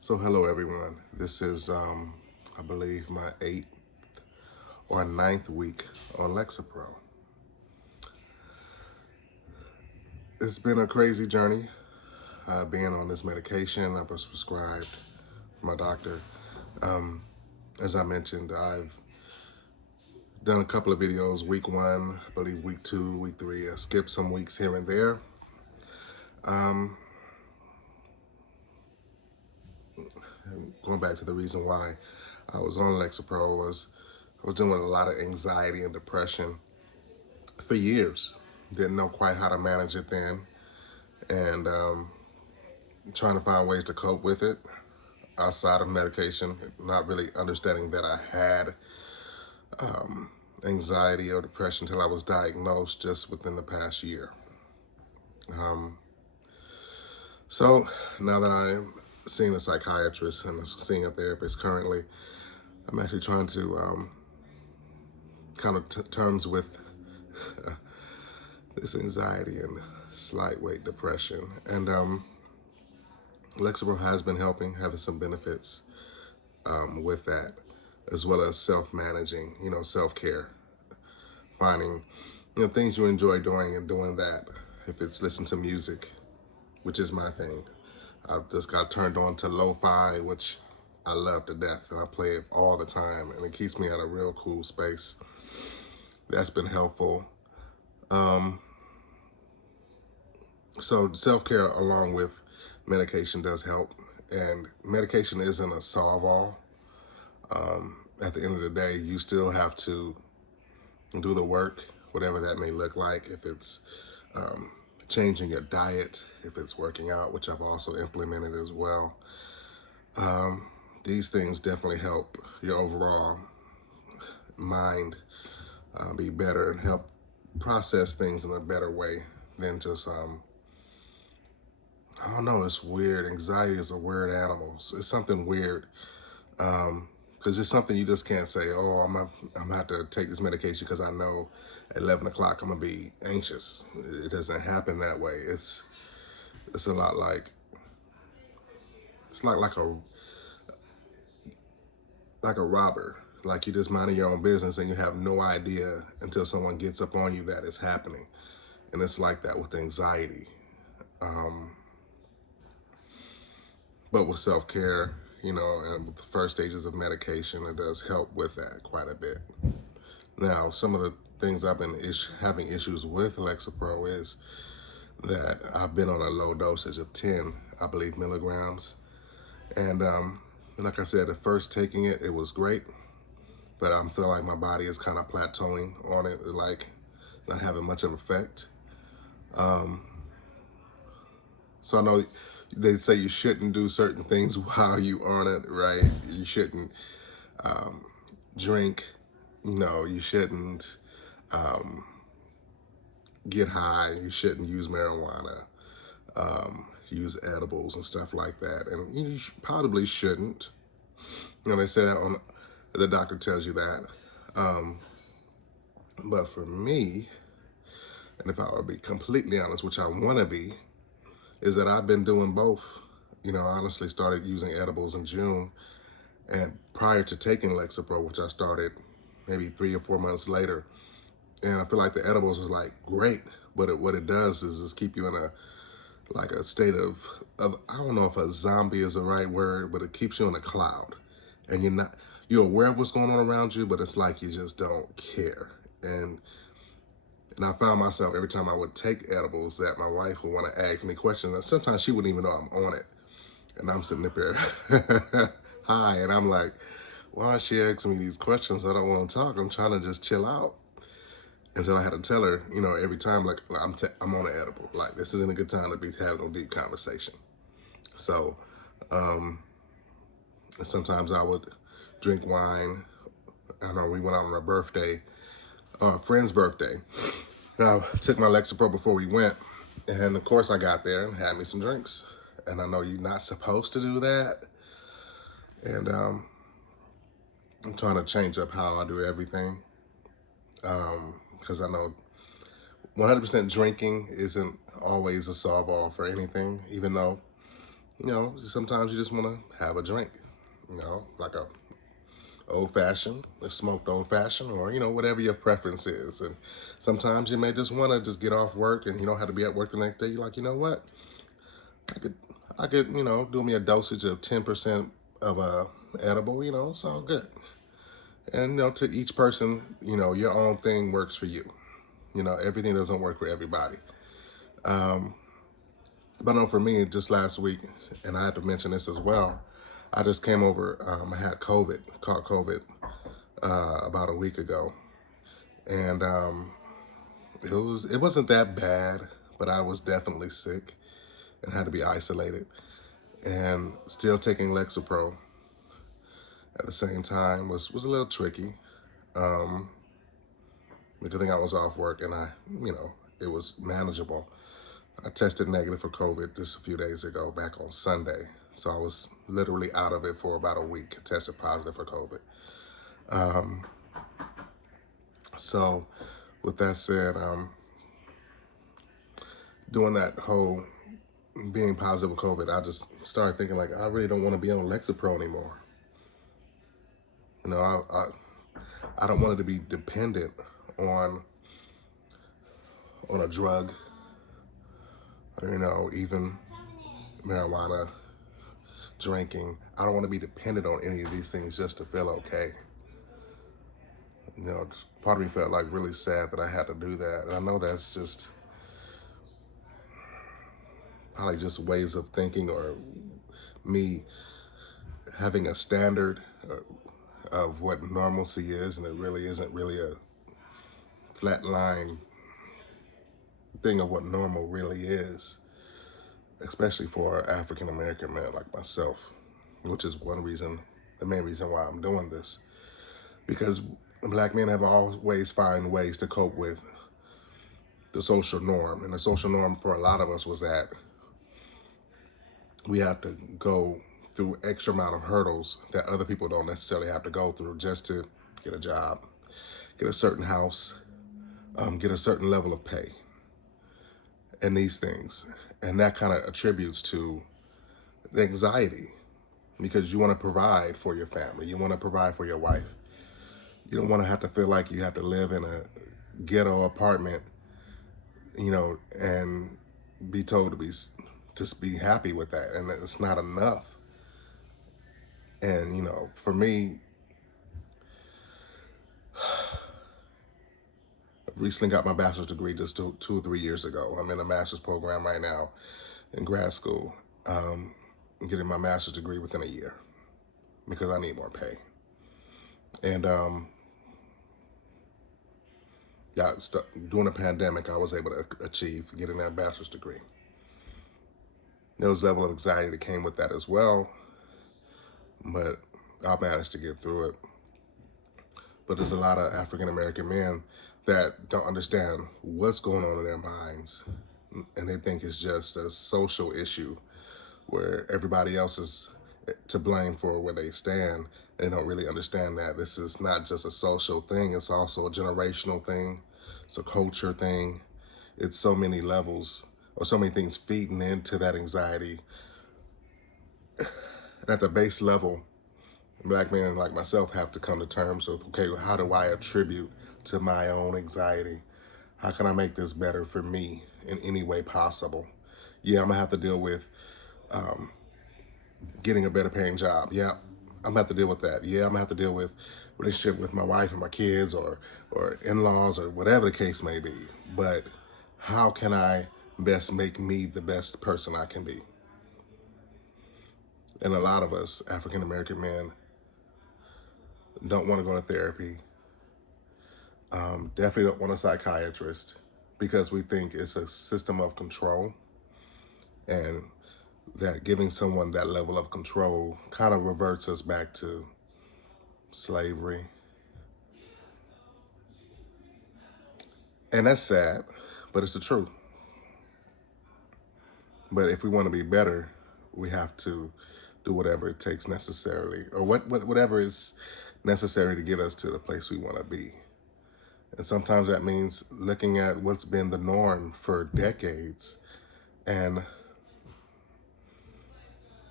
So hello everyone. This is I believe my 8th or ninth week on Lexapro. It's been a crazy journey being on this medication. I was prescribed from my doctor. Um, as I mentioned, I've done a couple of videos, week 1, I believe week 2, week 3. I skipped some weeks here and there. Um, Going back to the reason why I was on Lexapro was I was dealing with a lot of anxiety and depression for years. Didn't know quite how to manage it then, and trying to find ways to cope with it outside of medication, not really understanding that I had anxiety or depression until I was diagnosed just within the past year. Um, so now that I'm seeing a psychiatrist and seeing a therapist currently, I'm actually trying to kind of terms with this anxiety and slight weight depression. And Lexapro has been helping, having some benefits with that, as well as self-managing, self-care, finding, things you enjoy doing and doing that. If it's listening to music, which is my thing. I've just got turned on to lo-fi, which I love to death, and I play it all the time, and it keeps me at a real cool space. That's been helpful. So self-care along with medication does help, and medication isn't a solve-all. At the end of the day, you still have to do the work, whatever that may look like. If it's changing your diet, if it's working out, which I've also implemented as well. These things definitely help your overall mind be better and help process things in a better way than just, I don't know, it's weird. Anxiety is a weird animal. It's something weird. Because it's something you just can't say, oh, I'm gonna have to take this medication because I know at 11 o'clock I'm gonna be anxious. It doesn't happen that way. It's a lot like, it's not like a robber. Like you just minding your own business and you have no idea until someone gets up on you that it's happening. And it's like that with anxiety. But with self-care, and with the first stages of medication, it does help with that quite a bit. Now, some of the things I've been having issues with Lexapro is that I've been on a low dosage of 10, I believe, milligrams. And like I said, at first taking it, it was great. But I'm feeling like my body is kind of plateauing on it, like not having much of an effect. So I know they say you shouldn't do certain things while you on it, right? You shouldn't drink, you shouldn't get high, you shouldn't use marijuana, use edibles and stuff like that. And you probably shouldn't. They say that the doctor tells you that. But for me, and if I were to be completely honest, which I want to be, is that I've been doing both. I honestly started using edibles in June, and prior to taking Lexapro, which I started maybe 3 or 4 months later. And I feel like the edibles was like great, but what it does is just keep you in a state of I don't know if a zombie is the right word, but it keeps you in a cloud, and you're aware of what's going on around you, but it's like you just don't care. And I found myself every time I would take edibles that my wife would want to ask me questions, and sometimes she wouldn't even know I'm on it, and I'm sitting up here, hi, and I'm like, why is she asking me these questions? I don't want to talk. I'm trying to just chill out. Until I had to tell her, every time, like, I'm on an edible. Like, this isn't a good time to be having a deep conversation. So, sometimes I would drink wine. I don't know, we went out on a friend's birthday. Now, I took my Lexapro before we went. And, of course, I got there and had me some drinks. And I know you're not supposed to do that. And I'm trying to change up how I do everything. Because I know 100% drinking isn't always a solve-all for anything, even though, sometimes you just want to have a drink, like a old fashioned, a smoked old fashioned, or whatever your preference is. And sometimes you may just want to just get off work, and you don't have to be at work the next day. You're like, you know what, I could, I could, do me a dosage of 10% of a edible. It's all good. And to each person, your own thing works for you. Everything doesn't work for everybody. Um, but no, for me, just last week, and I had to mention this as well. I just came over. I had caught COVID about a week ago, and it wasn't that bad, but I was definitely sick and had to be isolated, and still taking Lexapro at the same time was a little tricky. Um, because I think I was off work, and it was manageable. I tested negative for COVID just a few days ago, back on Sunday. So I was literally out of it for about a week, tested positive for COVID. Um, so with that said, doing that whole being positive with COVID, I just started thinking like, I really don't want to be on Lexapro anymore. I don't want to be dependent on a drug, even marijuana, drinking. I don't want to be dependent on any of these things just to feel okay. Part of me felt like really sad that I had to do that. And I know that's just probably just ways of thinking, or me having a standard of what normalcy is, and it really isn't really a flat line thing of what normal really is, especially for African American men like myself, which is the main reason why I'm doing this. Because Black men have always find ways to cope with the social norm. And the social norm for a lot of us was that we have to go through extra amount of hurdles that other people don't necessarily have to go through just to get a job, get a certain house, get a certain level of pay, and these things. And that kind of attributes to the anxiety, because you want to provide for your family. You want to provide for your wife. You don't want to have to feel like you have to live in a ghetto apartment, and be told to just be happy with that. And it's not enough. And, for me, I've recently got my bachelor's degree just 2 or 3 years ago. I'm in a master's program right now in grad school. I'm getting my master's degree within a year because I need more pay. And during the pandemic, I was able to achieve getting that bachelor's degree. There was a level of anxiety that came with that as well, but I managed to get through it. But there's a lot of African American men that don't understand what's going on in their minds, and they think it's just a social issue where everybody else is to blame for where they stand. They don't really understand that this is not just a social thing, it's also a generational thing, it's a culture thing. It's so many levels, or so many things feeding into that anxiety. And at the base level, Black men like myself have to come to terms with, okay, how do I attribute to my own anxiety? How can I make this better for me in any way possible? Yeah, I'm gonna have to deal with getting a better paying job. Yeah, I'm gonna have to deal with that. Yeah, I'm gonna have to deal with relationship with my wife and my kids, or in-laws, or whatever the case may be. But how can I best make me the best person I can be? And a lot of us African American men don't want to go to therapy. Definitely don't want a psychiatrist, because we think it's a system of control, and that giving someone that level of control kind of reverts us back to slavery. And that's sad, but it's the truth. But if we want to be better, we have to do whatever it takes necessarily, or whatever is necessary to get us to the place we want to be. And sometimes that means looking at what's been the norm for decades and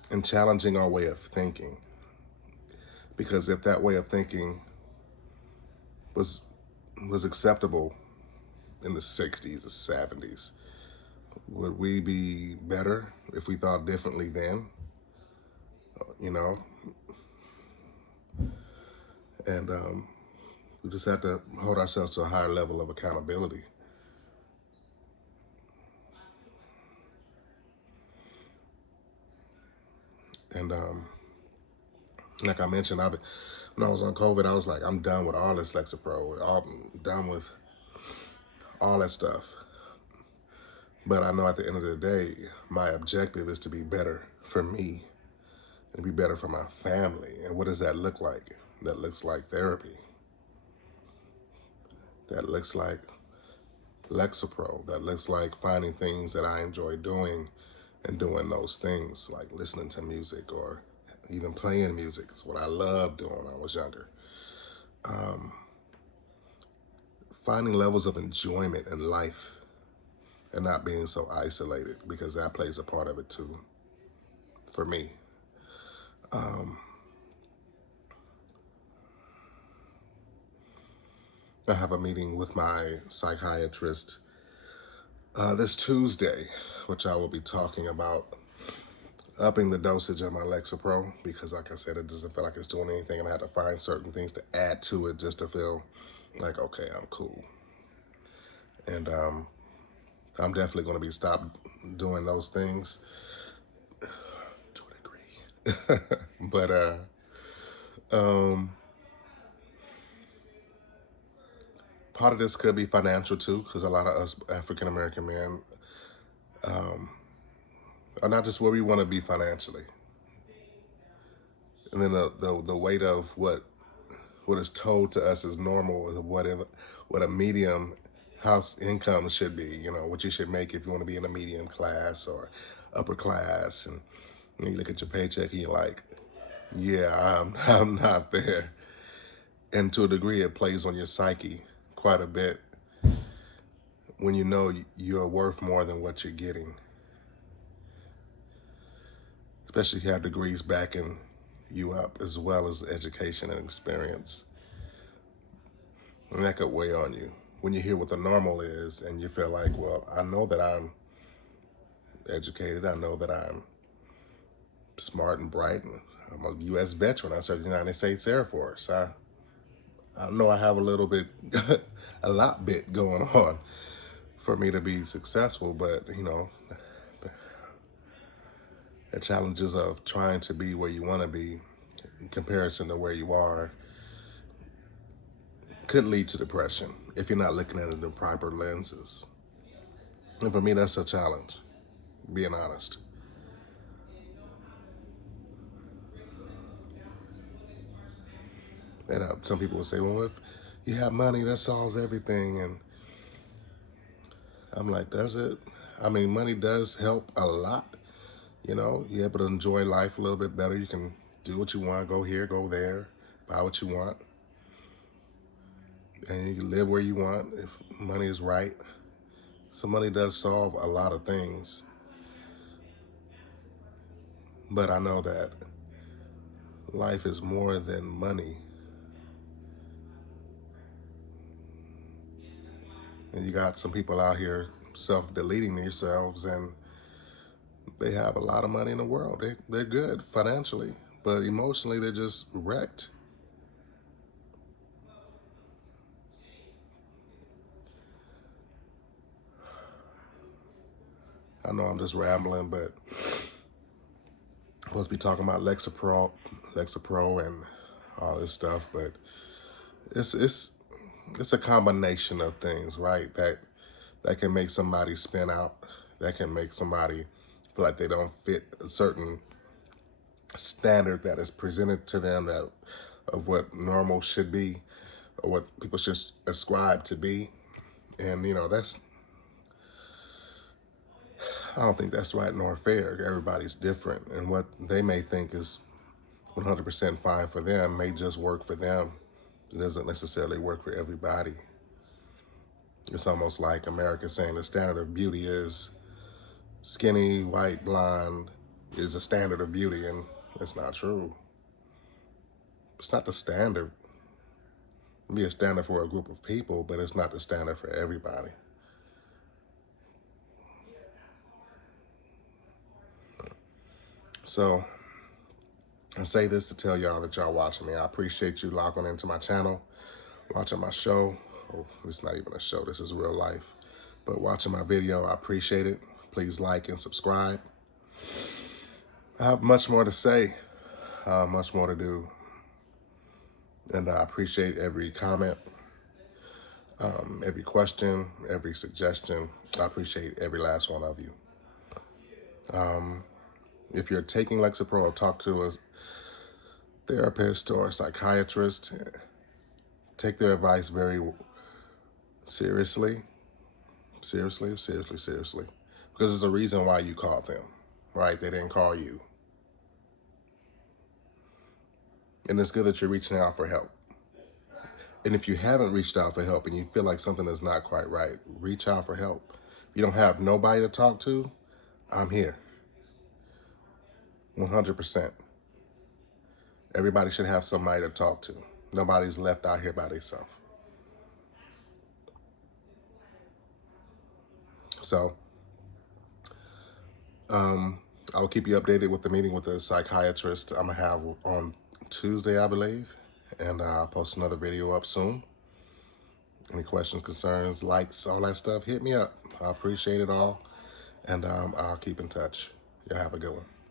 and challenging our way of thinking. Because if that way of thinking was was acceptable in the 60s or 70s, would we be better if we thought differently then? You know, and we just have to hold ourselves to a higher level of accountability. And like I mentioned, when I was on COVID, I was like, I'm done with all this Lexapro. I'm done with all that stuff. But I know at the end of the day, my objective is to be better for me and be better for my family. And what does that look like? That looks like therapy. That looks like Lexapro. That looks like finding things that I enjoy doing and doing those things, like listening to music or even playing music. It's what I loved doing when I was younger. Um, Finding levels of enjoyment in life and not being so isolated, because that plays a part of it too, for me. Um, I have a meeting with my psychiatrist this Tuesday, which I will be talking about upping the dosage of my Lexapro, because like I said, it doesn't feel like it's doing anything, and I had to find certain things to add to it just to feel like, okay, I'm cool. And I'm definitely going to be stopped doing those things to a degree. But um, part of this could be financial too, because a lot of us African American men um, are not just where we want to be financially. And then the weight of what is told to us as normal, or what a medium house income should be. You know, what you should make if you want to be in a medium class or upper class. And you look at your paycheck and you're like, yeah, I'm not there. And to a degree, it plays on your psyche quite a bit when you know you're worth more than what you're getting. Especially if you have degrees backing you up, as well as education and experience. And that could weigh on you when you hear what the normal is and you feel like, well, I know that I'm educated. I know that I'm smart and bright. And I'm a U.S. veteran. I served in the United States Air Force. I know I have a little bit, a lot bit going on for me to be successful, but you know, the challenges of trying to be where you want to be in comparison to where you are could lead to depression if you're not looking at it in the proper lenses. And for me, that's a challenge, being honest. And some people will say, well, if you have money, that solves everything. And I'm like, does it? I mean, money does help a lot. You know, you're able to enjoy life a little bit better. You can do what you want, go here, go there, buy what you want, and you can live where you want if money is right. So money does solve a lot of things. But I know that life is more than money. And you got some people out here self-deleting themselves, and they have a lot of money in the world. They're good financially, but emotionally they're just wrecked. I know I'm just rambling, but I'm supposed to be talking about Lexapro and all this stuff, but it's it's it's a combination of things, right? That can make somebody spin out. That can make somebody feel like they don't fit a certain standard that is presented to them, that of what normal should be or what people should ascribe to be. And you know, I don't think that's right nor fair. Everybody's different, and what they may think is 100% fine for them may just work for them. It doesn't necessarily work for everybody. It's almost like America saying the standard of beauty is skinny, white, blonde, is a standard of beauty, and it's not true. It's not the standard. It can be a standard for a group of people, but it's not the standard for everybody. So I say this to tell y'all that y'all watching me. I appreciate you logging into my channel, watching my show. Oh, it's not even a show, this is real life. But watching my video, I appreciate it. Please like and subscribe. I have much more to say, much more to do. And I appreciate every comment, every question, every suggestion. I appreciate every last one of you. If you're taking Lexapro, or talk to a therapist or a psychiatrist, take their advice very seriously. Seriously. Because there's a reason why you called them, right? They didn't call you. And it's good that you're reaching out for help. And if you haven't reached out for help and you feel like something is not quite right, reach out for help. If you don't have nobody to talk to, I'm here. 100%. Everybody should have somebody to talk to. Nobody's left out here by themselves. So, I'll keep you updated with the meeting with the psychiatrist I'm going to have on Tuesday, I believe. And I'll post another video up soon. Any questions, concerns, likes, all that stuff, hit me up. I appreciate it all. And I'll keep in touch. Y'all have a good one.